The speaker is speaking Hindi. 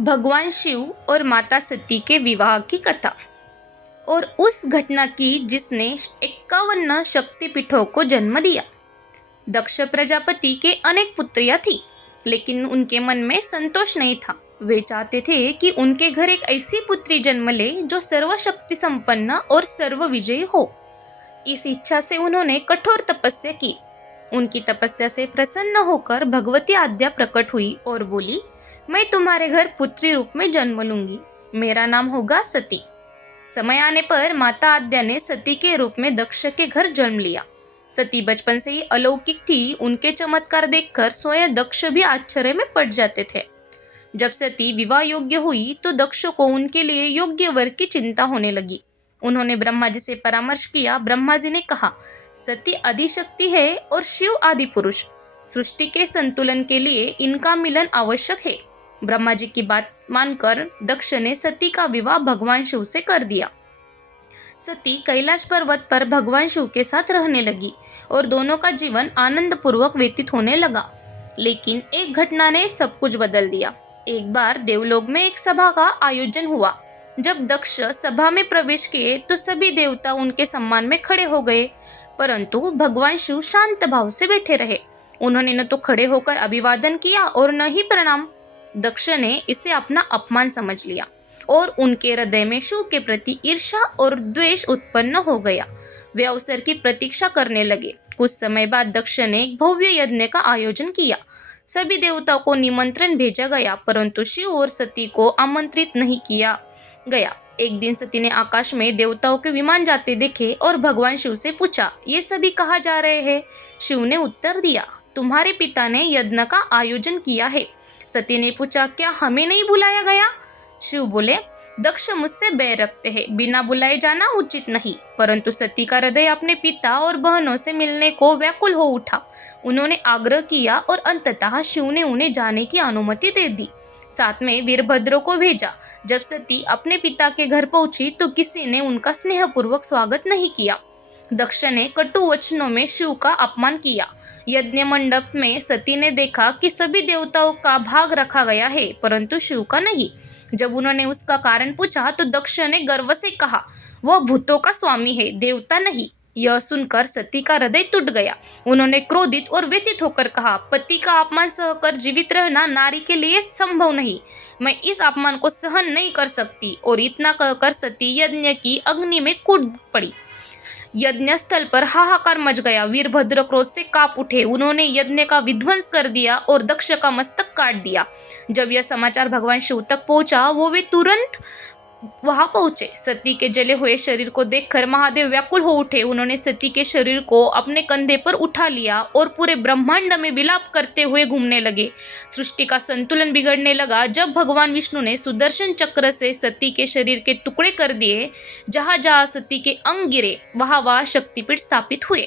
भगवान शिव और माता सती के विवाह की कथा और उस घटना की जिसने 51 शक्तिपीठों को जन्म दिया। दक्ष प्रजापति के अनेक पुत्रियां थी, लेकिन उनके मन में संतोष नहीं था। वे चाहते थे कि उनके घर एक ऐसी पुत्री जन्म ले जो सर्वशक्ति संपन्न और सर्वविजयी हो। इस इच्छा से उन्होंने कठोर तपस्या की। उनकी तपस्या से प्रसन्न होकर भगवती आद्या प्रकट हुई और बोली, मैं तुम्हारे घर पुत्री रूप में जन्म लूंगी। मेरा नाम होगा सती। समय आने पर माता आद्या ने सती के रूप में दक्ष के घर जन्म लिया। सती बचपन से ही अलौकिक थी। उनके चमत्कार देखकर स्वयं दक्ष भी आश्चर्य में पड़ जाते थे। जब सती विवाह योग्य हुई तो दक्ष को उनके लिए योग्य वर की चिंता होने लगी। उन्होंने ब्रह्मा जी से परामर्श किया। ब्रह्मा जी ने कहा, सती आदिशक्ति है और शिव आदि पुरुष। सृष्टि के संतुलन के लिए इनका मिलन आवश्यक है। ब्रह्मा जी की बात मानकर दक्ष ने सती का विवाह भगवान शिव से कर दिया। सती कैलाश पर्वत पर भगवान शिव के साथ रहने लगी और दोनों का जीवन आनंद पूर्वक व्यतीत होने लगा। लेकिन एक घटना ने सब कुछ बदल दिया। एक बार देवलोक में एक सभा का आयोजन हुआ। जब दक्ष सभा में प्रवेश किए तो सभी देवता उनके सम्मान में खड़े हो गए, परंतु भगवान शिव शांत भाव से बैठे रहे। उन्होंने न तो खड़े होकर अभिवादन किया और न ही प्रणाम। दक्ष ने इसे अपना अपमान समझ लिया और उनके हृदय में शिव के प्रति ईर्ष्या और द्वेष उत्पन्न हो गया। वे अवसर की प्रतीक्षा करने लगे। कुछ समय बाद दक्ष ने एक भव्य यज्ञ का आयोजन किया। सभी देवताओं को निमंत्रण भेजा गया, परंतु शिव और सती को आमंत्रित नहीं किया गया। एक दिन सती ने आकाश में देवताओं के विमान जाते देखे और भगवान शिव से पूछा, ये सभी कहाँ जा रहे हैं? शिव ने उत्तर दिया, तुम्हारे पिता ने यज्ञ का आयोजन किया है। सती ने पूछा, क्या हमें नहीं बुलाया गया? शिव बोले, दक्ष मुझसे बैर रखते हैं, बिना बुलाए जाना उचित नहीं। परंतु सती का हृदय अपने पिता और बहनों से मिलने को व्याकुल हो उठा। उन्होंने आग्रह किया और अंततः शिव ने उन्हें जाने की अनुमति दे दी। साथ में वीरभद्र को भेजा। जब सती अपने पिता के घर पहुंची तो किसी ने उनका स्नेहपूर्वक स्वागत नहीं किया। दक्ष ने कटु वचनों में शिव का अपमान किया। यज्ञ मंडप में सती ने देखा कि सभी देवताओं का भाग रखा गया है, परंतु शिव का नहीं। जब उन्होंने उसका कारण पूछा तो दक्ष ने गर्व से कहा, वह भूतों का स्वामी है, देवता नहीं। यह सुनकर सती का हृदय टूट गया। उन्होंने क्रोधित और व्यथित होकर कहा, पति का अपमान सहकर जीवित रहना नारी के लिए संभव नहीं। मैं इस अपमान को सहन नहीं कर सकती। और इतना कहकर सती यज्ञ की अग्नि में कूद पड़ी। यज्ञ स्थल पर हाहाकार मच गया। वीरभद्र क्रोध से कांप उठे। उन्होंने यज्ञ का विध्वंस कर दिया और दक्ष का मस्तक काट दिया। जब यह समाचार भगवान शिव तक पहुंचा, वे तुरंत वहां पहुंचे। सती के जले हुए शरीर को देखकर महादेव व्याकुल हो उठे। उन्होंने सती के शरीर को अपने कंधे पर उठा लिया और पूरे ब्रह्मांड में विलाप करते हुए घूमने लगे। सृष्टि का संतुलन बिगड़ने लगा। जब भगवान विष्णु ने सुदर्शन चक्र से सती के शरीर के टुकड़े कर दिए, जहां जहां सती के अंग गिरे वहां वहां शक्तिपीठ स्थापित हुए।